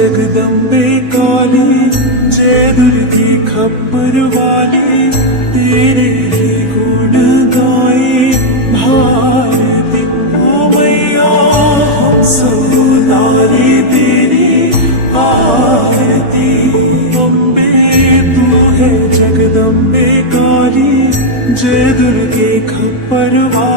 जगदम्बे काली, जय दुर्गे खप्पर वाली, तेरे ही गुण गाए भारती। ओ मैया हम सब उतारे तेरी आरती। अम्बे तू है जगदम्बे काली, जय दुर्गे खप्पर वाली।